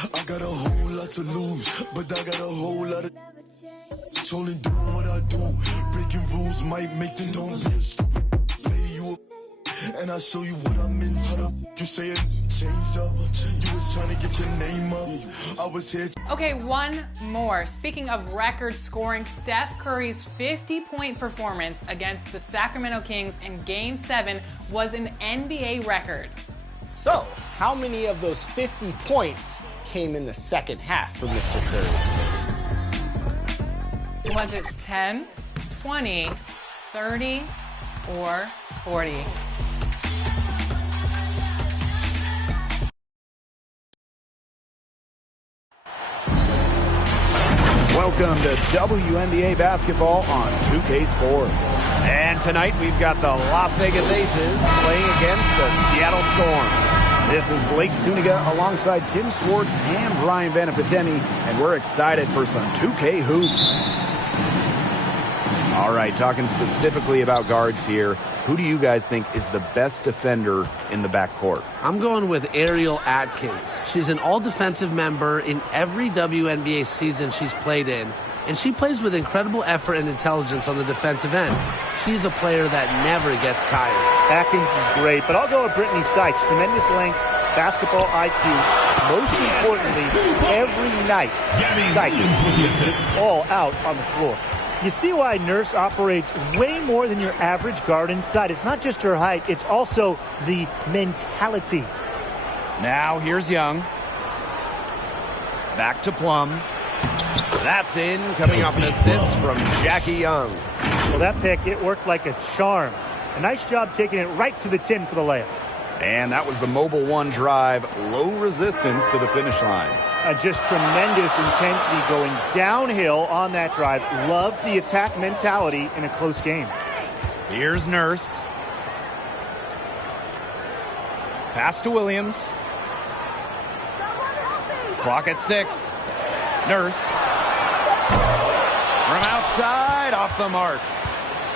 I got a whole lot to lose, but I got a whole lot of only doing what I do. Breaking rules might make them don't be a stupid play you up, and I show you what I'm in for. You say it changed up. You was trying to get your name up. I was here. Okay, one more. Speaking of record scoring, Steph Curry's 50-point performance against the Sacramento Kings in Game 7 was an NBA record. So, how many of those 50 points came in the second half for Mr. Curry? Was it 10, 20, 30, or 40? Welcome to WNBA basketball on 2K Sports. And tonight we've got the Las Vegas Aces playing against the Seattle Storm. This is Blake Suniga alongside Tim Swartz and Brian Vanafitemi, and we're excited for some 2K hoops. All right, talking specifically about guards here, who do you guys think is the best defender in the backcourt? I'm going with Ariel Atkins. She's an all-defensive member in every WNBA season she's played in, and she plays with incredible effort and intelligence on the defensive end. She's a player that never gets tired. Atkins is great, but I'll go with Brittany Sykes. Tremendous length, basketball IQ. Most importantly, every night, Sykes is all out on the floor. You see why Nurse operates way more than your average guard inside. It's not just her height, it's also the mentality. Now here's Young. Back to Plum. That's in, coming off an assist from Jackie Young. Well, that pick, it worked like a charm. A nice job taking it right to the tin for the layup. And that was the Mobile One drive, low resistance to the finish line. Just tremendous intensity going downhill on that drive. Love the attack mentality in a close game. Here's Nurse. Pass to Williams. Clock at 6. Nurse. From outside, off the mark.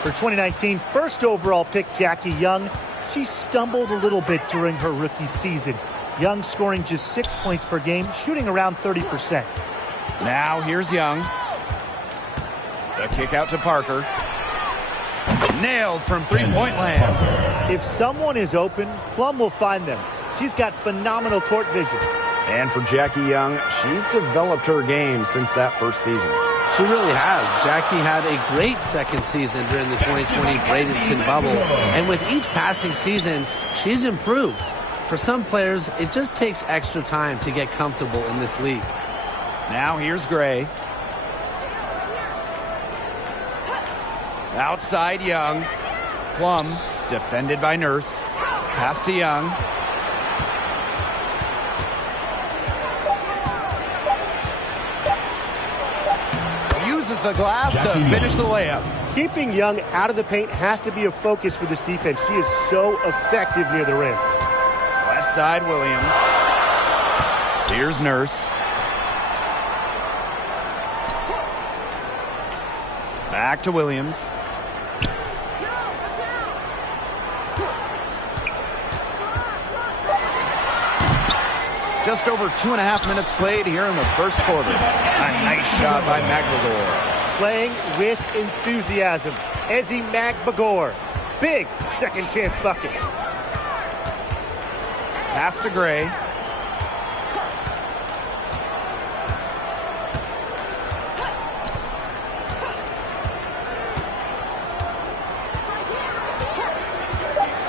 For 2019, first overall pick Jackie Young. She stumbled a little bit during her rookie season. Young scoring just 6 points per game, shooting around 30%. Now here's Young. The kick out to Parker. Nailed from three-point land. If someone is open, Plum will find them. She's got phenomenal court vision. And for Jackie Young, she's developed her game since that first season. She really has. Jackie had a great second season during the 2020 Bradenton bubble. And with each passing season, she's improved. For some players, it just takes extra time to get comfortable in this league. Now here's Gray. Outside Young. Plum, defended by Nurse. Pass to Young. Uses the glass to finish the layup. Keeping Young out of the paint has to be a focus for this defense. She is so effective near the rim. Left side, Williams. Here's Nurse. Back to Williams. Just over 2.5 minutes played here in the first quarter. A nice shot by Magbagor. Playing with enthusiasm. Ezi Magbagor. Big second chance bucket. Pass to Gray.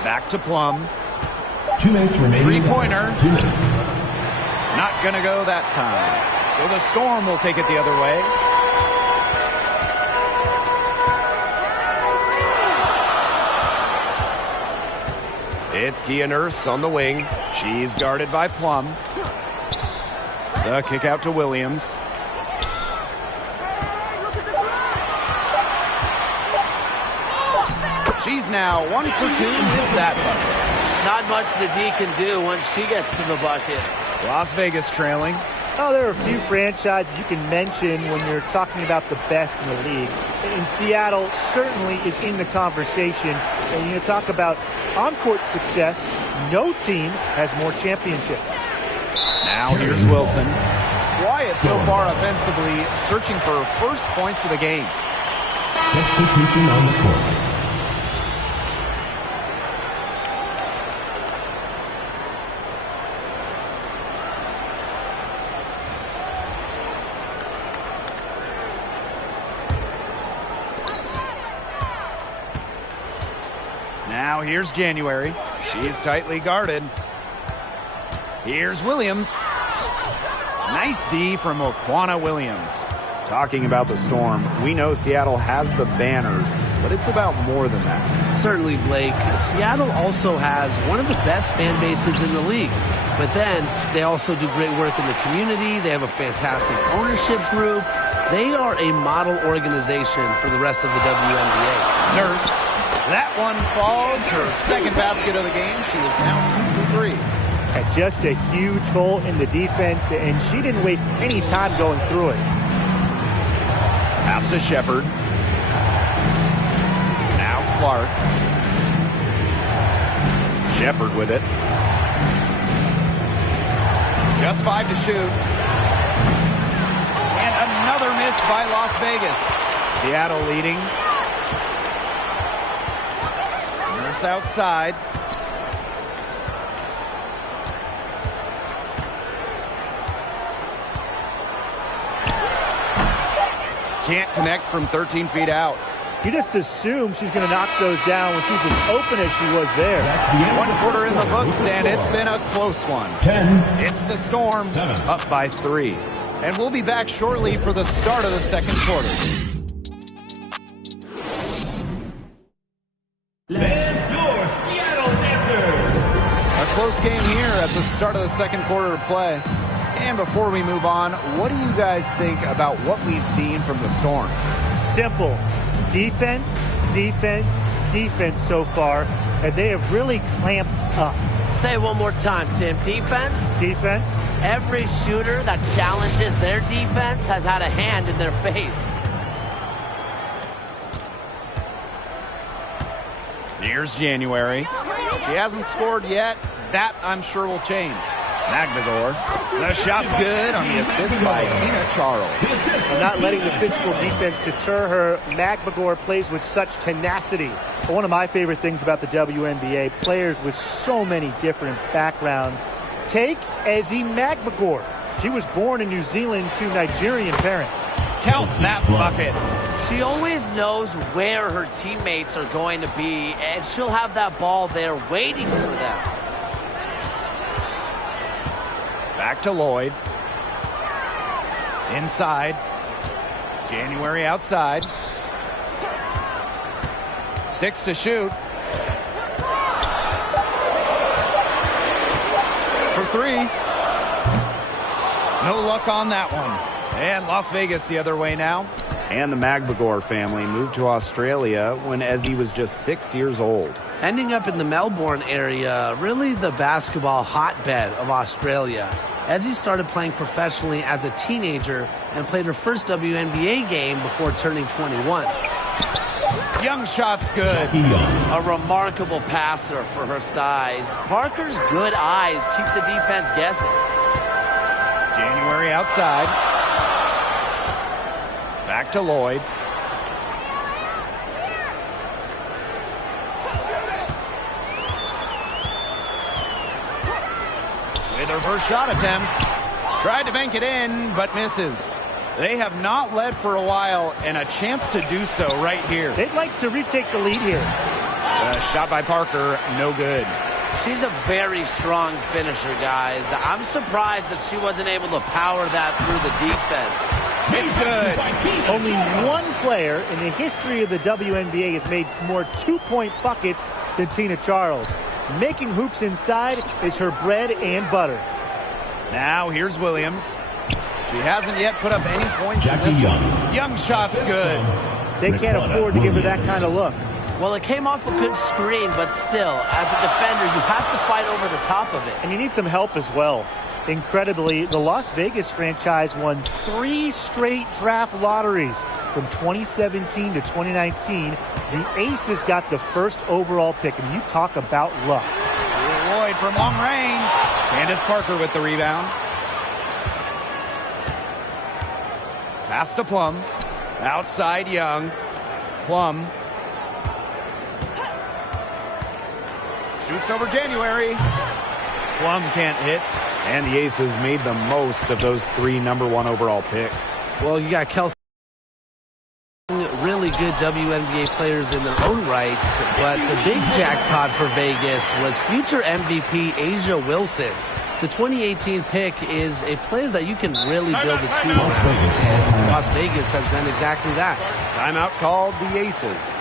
Back to Plum. 2 minutes remaining. Three-pointer. 2 minutes. Not going to go that time. So the Storm will take it the other way. It's Kia Nurse on the wing. She's guarded by Plum. The kick out to Williams. She's now 1 for 2 with that bucket. Not much the D can do once she gets to the bucket. Las Vegas trailing. Oh, there are a few franchises you can mention when you're talking about the best in the league. And Seattle certainly is in the conversation. And you talk about on-court success, no team has more championships. Now Now here's Wilson. Quiet so far offensively, searching for first points of the game. Substitution on the court. Now here's January. She's tightly guarded. Here's Williams. Nice D from Oquana Williams. Talking about the Storm, we know Seattle has the banners, but it's about more than that. Certainly, Blake. Seattle also has one of the best fan bases in the league. But then they also do great work in the community. They have a fantastic ownership group. They are a model organization for the rest of the WNBA. Nurse. That one falls. Her second basket of the game. She is now 2 for 3. Just a huge hole in the defense, and she didn't waste any time going through it. Pass to Shepard. Now Clark. Shepard with it. Just 5 to shoot. And another miss by Las Vegas. Seattle leading. Nurse outside. Can't connect from 13 feet out. You just assume she's going to knock those down when she's as open as she was there. That's the end. 1 quarter in the books, and it's been a close one. 10. It's the Storm 7. up by 3. And we'll be back shortly for the start of the second quarter. Fans, your Seattle Dancers. A close game here at the start of the second quarter of play. And before we move on, what do you guys think about what we've seen from the Storm? Simple. Defense, defense, defense so far, and they have really clamped up. Say it one more time, Tim. Defense? Defense. Every shooter that challenges their defense has had a hand in their face. Here's January. She hasn't scored yet. That, I'm sure, will change. Magbegor. The shot's good on the assist by Tina Charles. Not letting the physical defense deter her. Magbegor plays with such tenacity. One of my favorite things about the WNBA, players with so many different backgrounds. Take Ezi Magbegor. She was born in New Zealand to Nigerian parents. Count that bucket. She always knows where her teammates are going to be, and she'll have that ball there waiting for them. Back to Lloyd. Inside. January outside. 6 to shoot. For 3. No luck on that one. And Las Vegas the other way now. And the Magbegor family moved to Australia when Ezi was just 6 years old. Ending up in the Melbourne area, really the basketball hotbed of Australia. Ezi started playing professionally as a teenager and played her first WNBA game before turning 21. Young shot's good. A remarkable passer for her size. Parker's good eyes keep the defense guessing. January outside. Back to Lloyd. With her first shot attempt. Tried to bank it in, but misses. They have not led for a while, and a chance to do so right here. They'd like to retake the lead here. Shot by Parker, no good. She's a very strong finisher, guys. I'm surprised that she wasn't able to power that through the defense. It's good. Only one player in the history of the WNBA has made more two-point buckets than Tina Charles. Making hoops inside is her bread and butter. Now here's Williams. She hasn't yet put up any points Jackie in this Young. one. Young shot's good. They can't afford to give her that kind of look. Well, it came off a good screen, but still, as a defender, you have to fight over the top of it. And you need some help as well. Incredibly, the Las Vegas franchise won 3 straight draft lotteries from 2017 to 2019. The Aces got the first overall pick, and you talk about luck. Lloyd from long range. Candace Parker with the rebound. Pass to Plum. Outside Young. Plum. Shoots over January. Plum can't hit. And the Aces made the most of those 3 #1 overall picks. Well, you got Kelsey, really good WNBA players in their own right, but the big jackpot for Vegas was future MVP Asia Wilson. The 2018 pick is a player that you can really build a team around. Las Vegas has done exactly that. Timeout called the Aces.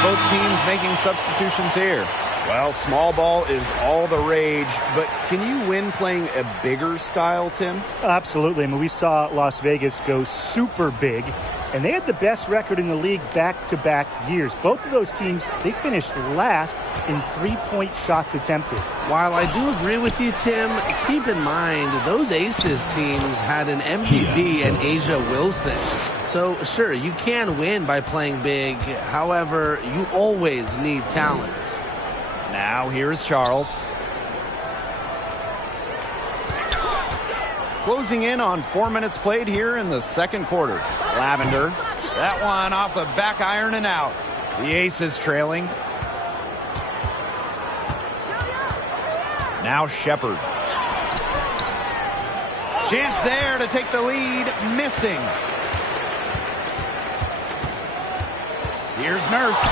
Both teams making substitutions here. Well, small ball is all the rage, but can you win playing a bigger style, Tim? Absolutely. I mean, we saw Las Vegas go super big, and they had the best record in the league back-to-back years. Both of those teams, they finished last in three-point shots attempted. While I do agree with you, Tim, keep in mind those Aces teams had an MVP in Asia Wilson. So, sure, you can win by playing big. However, you always need talent. Now, here's Charles. Closing in on 4 minutes played here in the second quarter. Lavender. That one off the back iron and out. The Aces trailing. Now Shepard. Chance there to take the lead. Missing. Here's Nurse.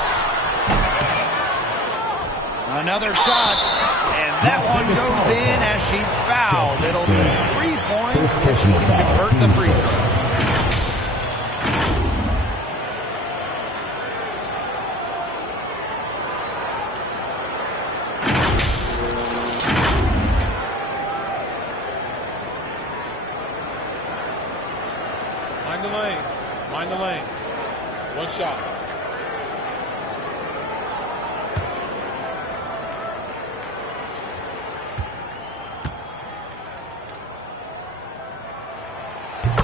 Another shot, and that one goes in as she's fouled. It'll be 3 points if she can convert the free throw. Mind the lanes. Mind the lanes. One shot.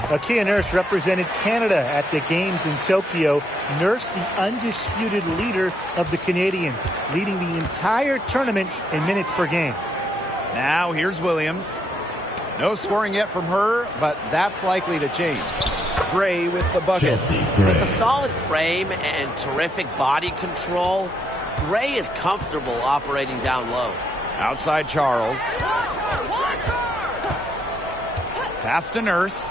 Akia Nurse represented Canada at the games in Tokyo. Nurse, the undisputed leader of the Canadians, leading the entire tournament in minutes per game. Now here's Williams. No scoring yet from her, but that's likely to change. Gray with the bucket. With a solid frame and terrific body control, Gray is comfortable operating down low. Outside Charles. Pass to Nurse.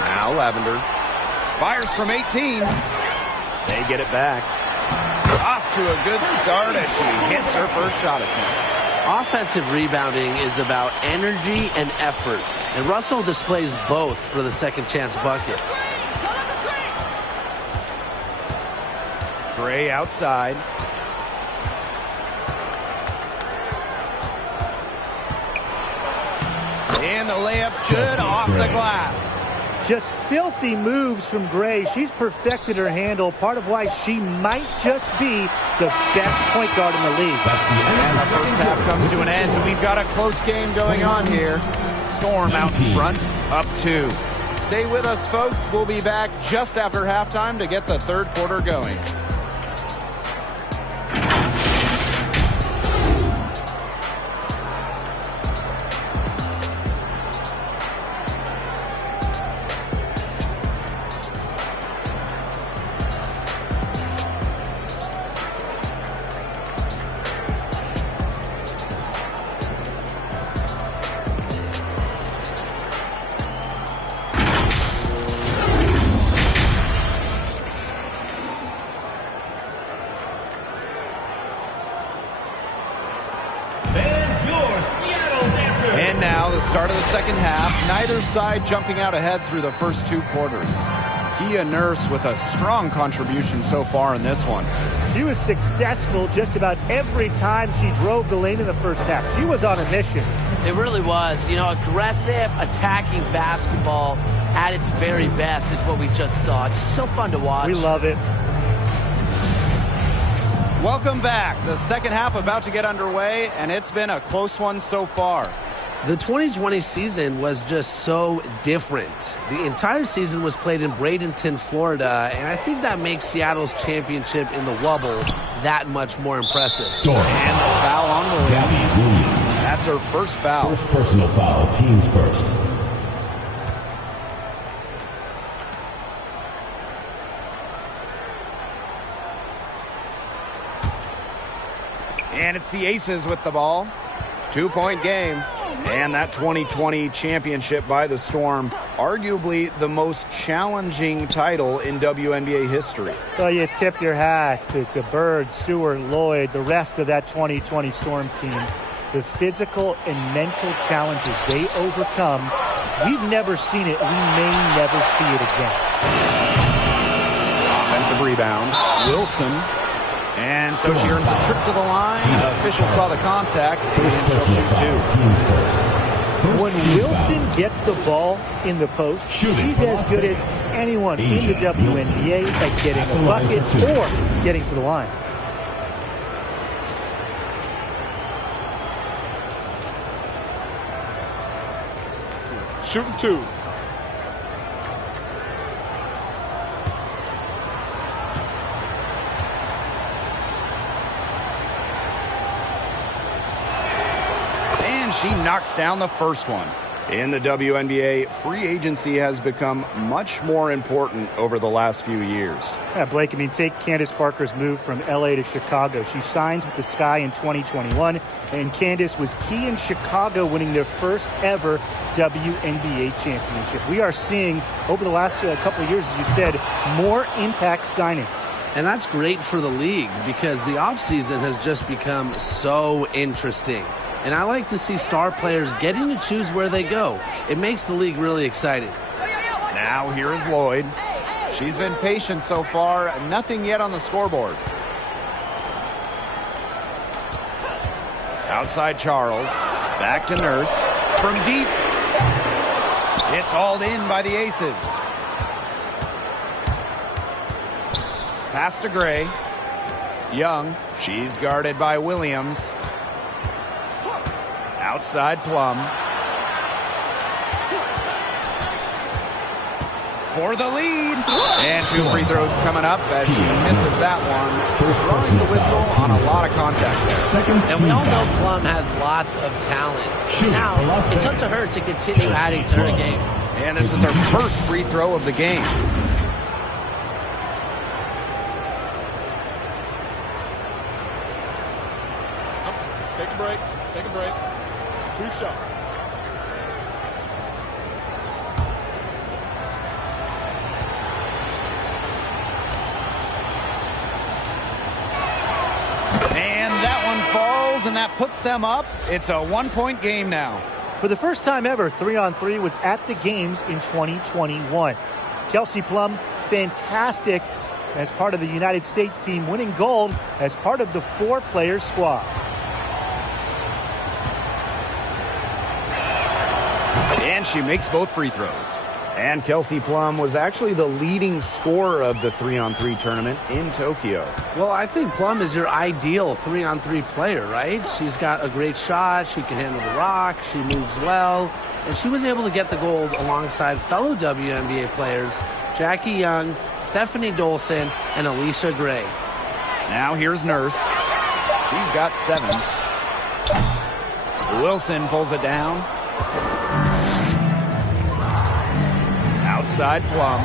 Now Lavender. Fires from 18. They get it back. Off to a good start as she hits her first shot attempt. Offensive rebounding is about energy and effort, and Russell displays both for the second chance bucket. Gray outside. And the layup's good off the glass. Just filthy moves from Gray. She's perfected her handle, part of why she might just be the best point guard in the league. And the first half comes to an end. We've got a close game going on here. Storm out in front, up 2. Stay with us, folks. We'll be back just after halftime to get the third quarter going. Start of the second half. Neither side jumping out ahead through the first 2 quarters. Kia Nurse with a strong contribution so far in this one. She was successful just about every time she drove the lane in the first half. She was on a mission. It really was. You know, aggressive, attacking basketball at its very best is what we just saw. Just so fun to watch. We love it. Welcome back. The second half about to get underway, and it's been a close one so far. The 2020 season was just so different. The entire season was played in Bradenton, Florida, and I think that makes Seattle's championship in the Wubble that much more impressive. And the foul on Williams. Gabby Williams. That's her first foul. First personal foul, teams first. And it's the Aces with the ball. 2-point game. And that 2020 championship by the Storm, arguably the most challenging title in WNBA history. So you tip your hat to Bird, Stewart, Lloyd, the rest of that 2020 Storm team. The physical and mental challenges they overcome, we've never seen it. We may never see it again. Offensive rebound. Wilson. And so she earns a trip to the line. The official saw the contact, and she'll shoot 2. When Wilson gets the ball in the post, she's as good as anyone in the WNBA at getting a bucket or getting to the line. Shooting 2. She knocks down the first one. In the WNBA, free agency has become much more important over the last few years. Yeah, Blake, I mean, take Candace Parker's move from L.A. to Chicago. She signed with the Sky in 2021, and Candace was key in Chicago winning their first ever WNBA championship. We are seeing, over the last couple of years, as you said, more impact signings. And that's great for the league because the offseason has just become so interesting. And I like to see star players getting to choose where they go. It makes the league really exciting. Now here is Lloyd. She's been patient so far. Nothing yet on the scoreboard. Outside Charles. Back to Nurse. From deep. It's hauled in by the Aces. Pass to Gray. Young. She's guarded by Williams. Outside Plum. For the lead. And 2 free throws coming up as she misses that one. Throwing the whistle on a lot of contact there. And we all know Plum has lots of talent. Now, it's up to her to continue adding to her game. And this is her first free throw of the game. Take a break. Take a break. 2 shots. And that one falls, and that puts them up. It's a 1-point game now. For the first time ever, 3-on-3 was at the games in 2021. Kelsey Plum, fantastic as part of the United States team, winning gold as part of the 4-player squad. And she makes both free throws. And Kelsey Plum was actually the leading scorer of the 3-on-3 tournament in Tokyo. Well, I think Plum is your ideal 3-on-3 player, right? She's got a great shot. She can handle the rock. She moves well. And she was able to get the gold alongside fellow WNBA players Jackie Young, Stephanie Dolson, and Alicia Gray. Now here's Nurse. She's got 7. Wilson pulls it down. Outside Plum.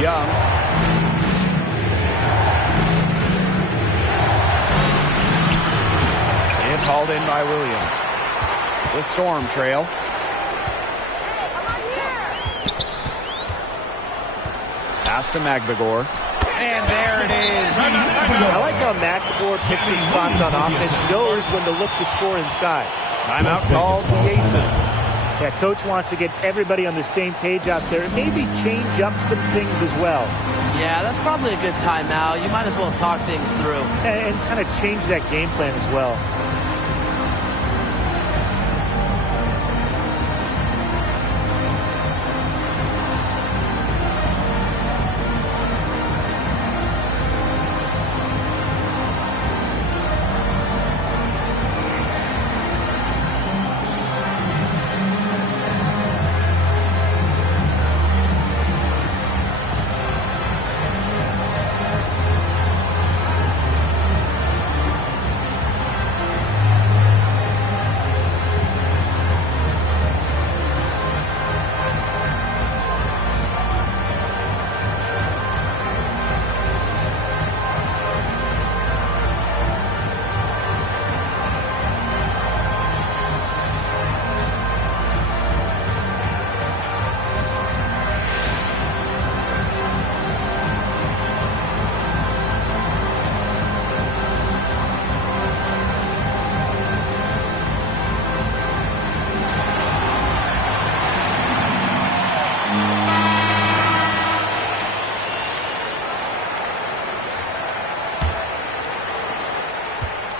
Young. It's hauled in by Williams. The Storm trail. Pass to Magbegor. And there it is. I like how McLemore picks his spots on offense, knows when to look to score inside. Timeout called the Aces. Yeah, coach wants to get everybody on the same page out there and maybe change up some things as well. Yeah, that's probably a good timeout. You might as well talk things through. And kind of change that game plan as well.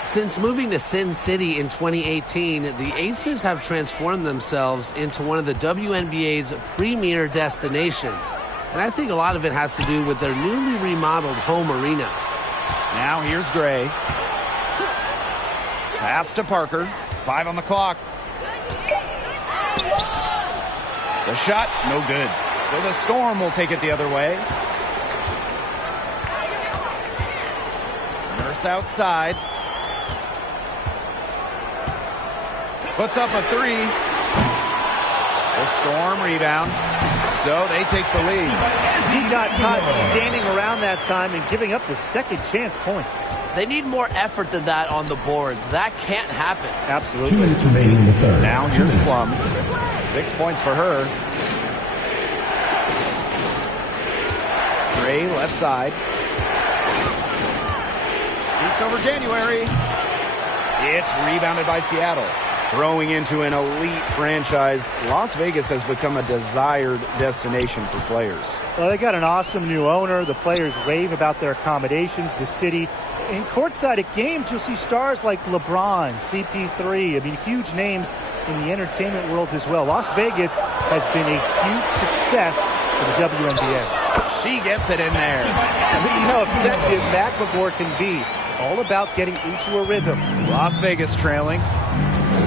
Since moving to Sin City in 2018, the Aces have transformed themselves into one of the WNBA's premier destinations. And I think a lot of it has to do with their newly remodeled home arena. Now here's Gray. Pass to Parker. 5 on the clock. The shot, no good. So the Storm will take it the other way. Nurse outside. Puts up a 3. The Storm rebound. So they take the lead. He got caught standing around that time and giving up the second chance points. They need more effort than that on the boards. That can't happen. Absolutely. 2 minutes remaining in the third. Now here's Plum. 6 points for her. Gray left side. Shoots over January. It's rebounded by Seattle. Growing into an elite franchise, Las Vegas has become a desired destination for players. Well, they got an awesome new owner. The players rave about their accommodations, the city. In courtside at games, you'll see stars like LeBron, CP3. I mean, huge names in the entertainment world as well. Las Vegas has been a huge success for the WNBA. She gets it in there. And this is how effective McLemore can be. All about getting into a rhythm. Las Vegas trailing.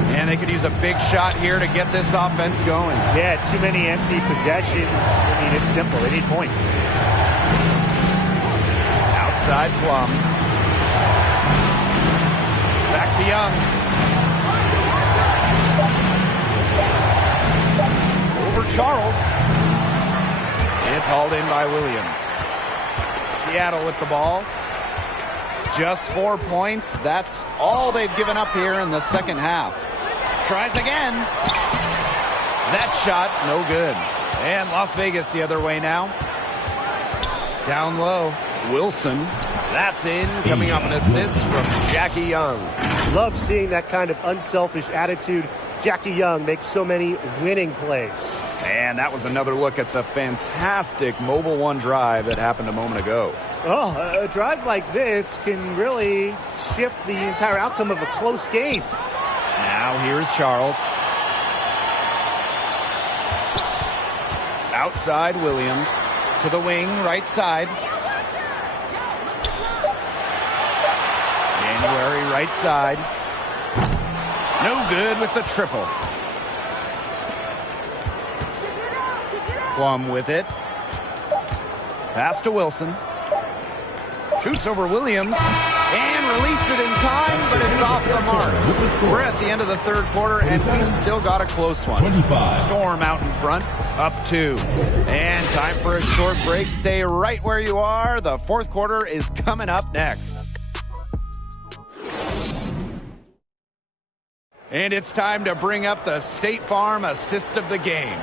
And they could use a big shot here to get this offense going. Yeah, too many empty possessions. I mean, it's simple. They need points. Outside Plum. Back to Young. Over Charles. It's hauled in by Williams. Seattle with the ball. Just 4 points. That's all they've given up here in the second half. Tries again. That shot, no good. And Las Vegas the other way now. Down low. Wilson. That's in. Coming off an assist from Jackie Young. Love seeing that kind of unselfish attitude. Jackie Young makes so many winning plays. And that was another look at the fantastic Mobile One drive that happened a moment ago. Oh, a drive like this can really shift the entire outcome of a close game. Now here's Charles. Outside Williams. To the wing, right side. January, right side. No good with the triple. Plum with it. Pass to Wilson. Shoots over Williams and released it in time, but it's off the mark. We're at the end of the third quarter, and we've still got a close one. 25. Storm out in front, up 2. And time for a short break. Stay right where you are. The fourth quarter is coming up next. And it's time to bring up the State Farm assist of the game.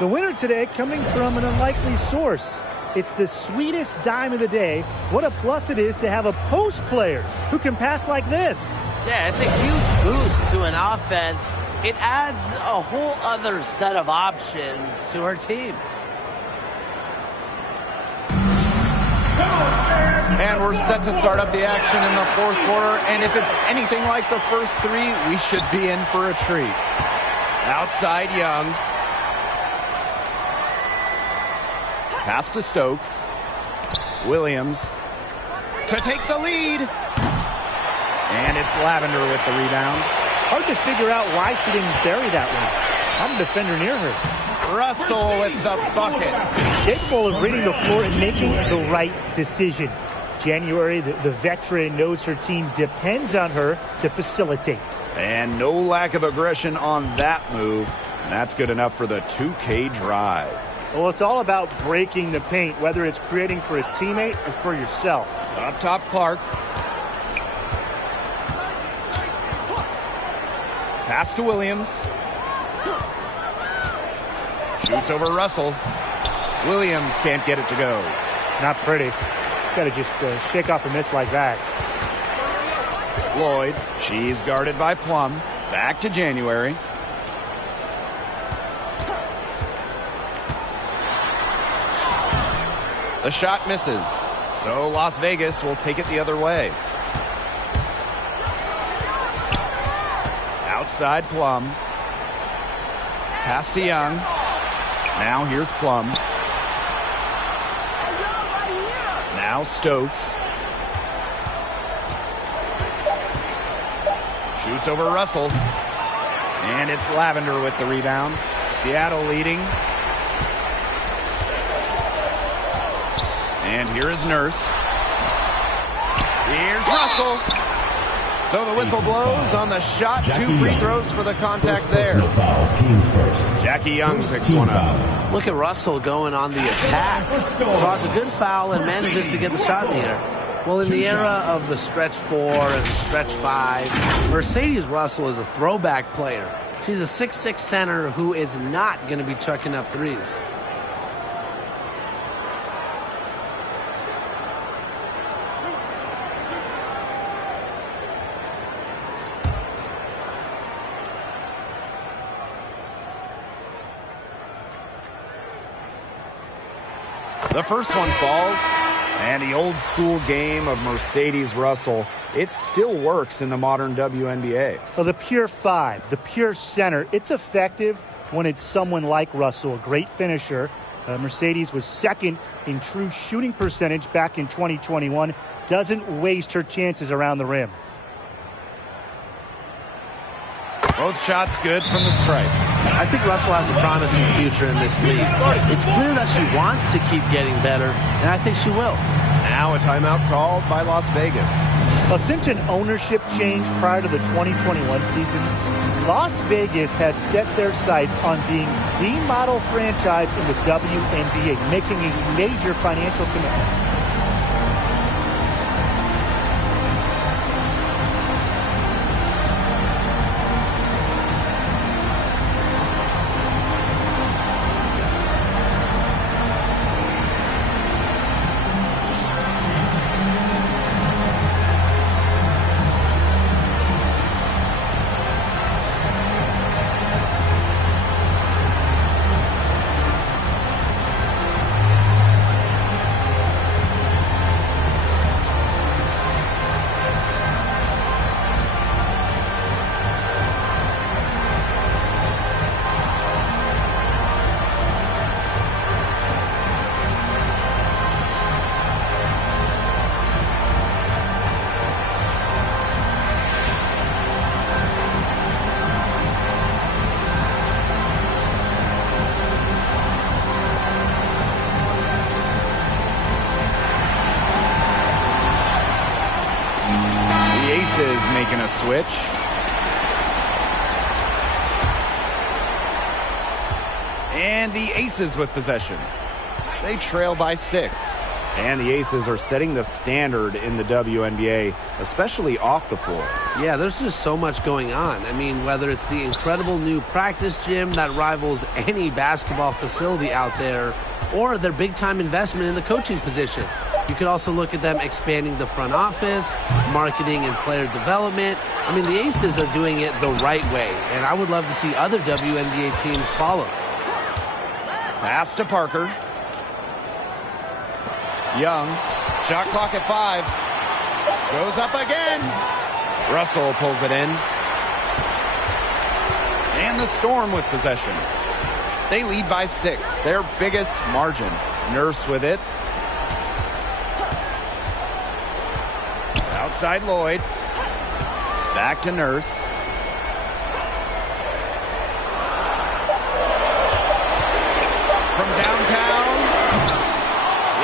The winner today coming from an unlikely source. It's the sweetest dime of the day. What a plus it is to have a post player who can pass like this. Yeah, it's a huge boost to an offense. It adds a whole other set of options to her team. And we're set to start up the action in the fourth quarter. And if it's anything like the first three, we should be in for a treat. Outside Young. Pass to Stokes. Williams to take the lead. And it's Lavender with the rebound. Hard to figure out why she didn't bury that one. Not a defender near her. Russell with the bucket. Capable of reading the floor and making the right decision. January, the veteran, knows her team depends on her to facilitate. And no lack of aggression on that move. And that's good enough for the 2K drive. Well, it's all about breaking the paint, whether it's creating for a teammate or for yourself. Up top, Clark. Pass to Williams. Shoots over Russell. Williams can't get it to go. Not pretty. Got to just shake off a miss like that. Lloyd, she's guarded by Plum. Back to January. The shot misses, so Las Vegas will take it the other way. Outside Plum. Pass to Young. Now here's Plum. Now Stokes. Shoots over Russell. And it's Lavender with the rebound. Seattle leading. And here is Nurse. Here's Russell. So the whistle blows on the shot. 2 free throws for the contact there. Jackie Young picks one up. Look at Russell going on the attack. Draws a good foul and manages to get the shot in the air. Well, in the era of the stretch 4 and stretch 5, Mercedes Russell is a throwback player. She's a 6'6" center who is not going to be chucking up threes. The first one falls, and the old school game of Mercedes Russell, it still works in the modern WNBA. Well, the pure 5, the pure center, it's effective when it's someone like Russell, a great finisher. Mercedes was second in true shooting percentage back in 2021. Doesn't waste her chances around the rim. Both shots good from the stripe. I think Russell has a promising future in this league. It's clear that she wants to keep getting better, and I think she will. Now a timeout called by Las Vegas. Well, since an ownership change prior to the 2021 season, Las Vegas has set their sights on being the model franchise in the WNBA, making a major financial commitment. Is making a switch. And the Aces with possession. They trail by 6. And the Aces are setting the standard in the WNBA, especially off the floor. Yeah, there's just so much going on. I mean, whether it's the incredible new practice gym that rivals any basketball facility out there, or their big-time investment in the coaching position. You could also look at them expanding the front office, marketing and player development. I mean, the Aces are doing it the right way, and I would love to see other WNBA teams follow. Pass to Parker. Young, shot clock at 5. Goes up again. Russell pulls it in. And the Storm with possession. They lead by 6, their biggest margin. Nurse with it. Outside Lloyd. Back to Nurse. From downtown.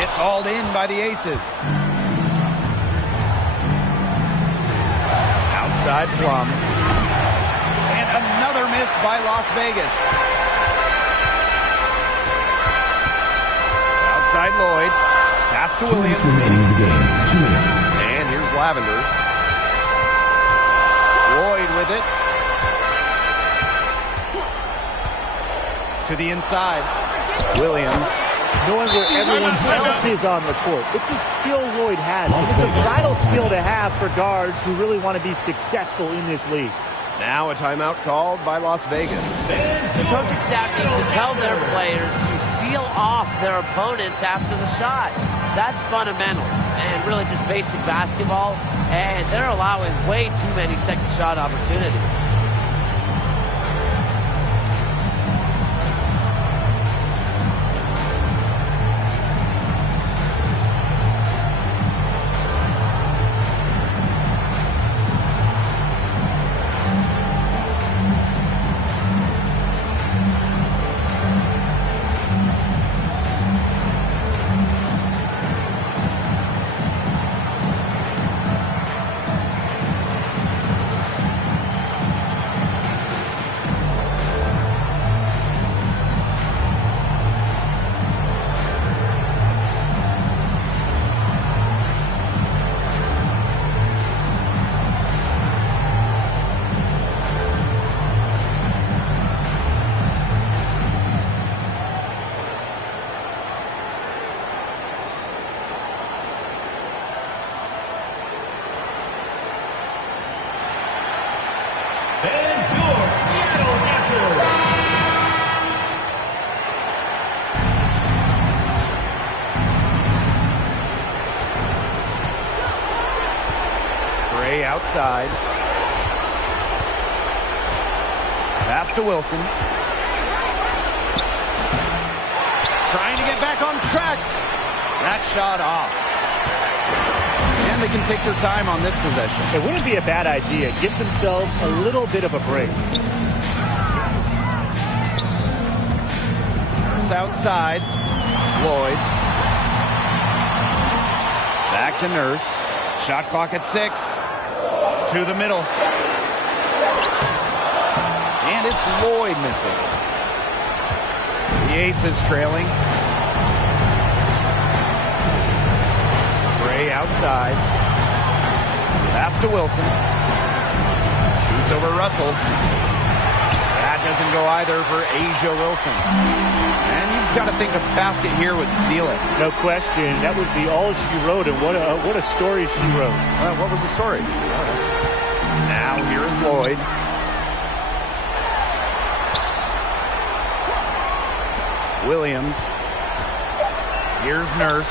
It's hauled in by the Aces. Outside Plum. And another miss by Las Vegas. Outside Lloyd. Pass to 2 Williams. minutes remaining in the game. 2 minutes. And here's Lavender. Lloyd with it. To the inside. Williams. Knowing where everyone else is on the court. It's a skill Lloyd has. It's a vital skill to have for guards who really want to be successful in this league. Now a timeout called by Las Vegas. The coaching staff needs to tell their players to seal off their opponents after the shot. That's fundamentals and really just basic basketball, and they're allowing way too many second shot opportunities. Gray outside. Pass to Wilson. Trying to get back on track. That shot off. And they can take their time on this possession. It wouldn't be a bad idea. Give themselves a little bit of a break. Nurse outside. Lloyd. Back to Nurse. Shot clock at 6. To the middle. And it's Lloyd missing. The Aces trailing. Gray outside. Pass to Wilson. Shoots over Russell. That doesn't go either for A'ja Wilson. And you've got to think a basket here would seal it. No question. That would be all she wrote, and what a story she wrote. What was the story? Now here is Lloyd. Williams. Here's Nurse.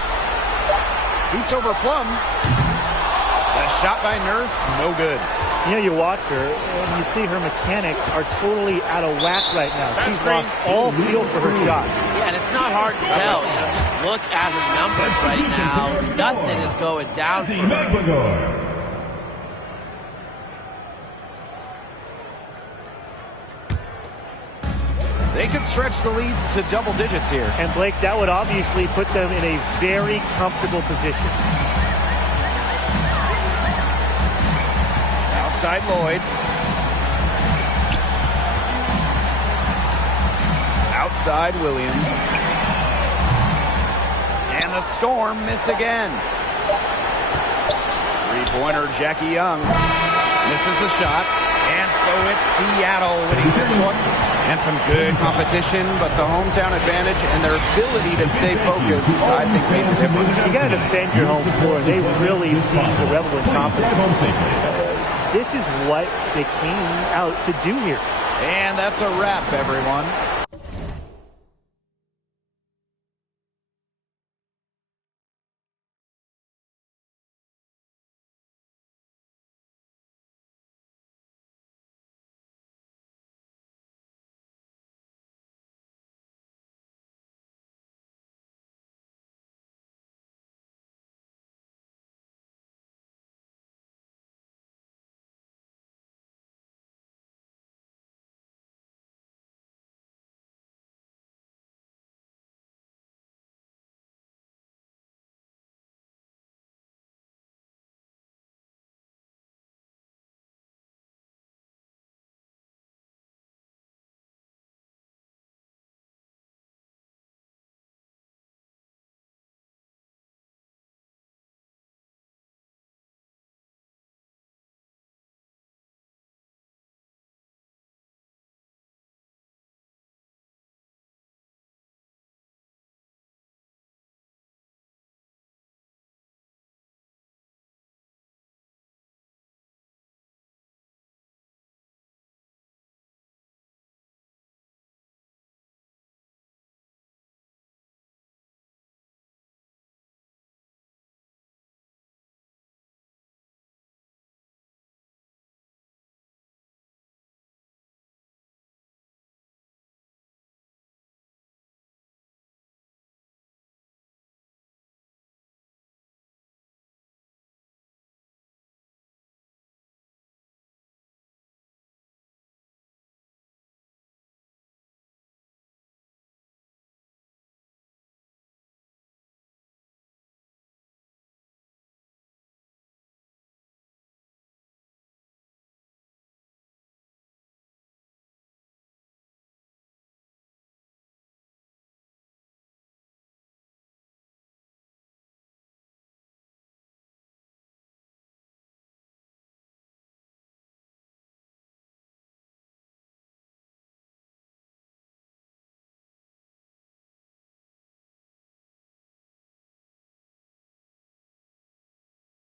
Shoots over Plum. A shot by Nurse, no good. You know, you watch her, and you see her mechanics are totally out of whack right now. She's lost all feel for her shot. Yeah, and it's not hard to tell. You know, just look at her numbers right now. Nothing is going down for her. They could stretch the lead to double digits here. And Blake, that would obviously put them in a very comfortable position. Outside Lloyd. Outside Williams. And the Storm miss again. Three-pointer Jackie Young misses the shot. And so it's Seattle winning this one. And some good competition, but the hometown advantage and their ability to stay focused, I think, made the difference. You got to defend your home floor. They really seize the Rebel in confidence. This is what they came out to do here. And that's a wrap, everyone.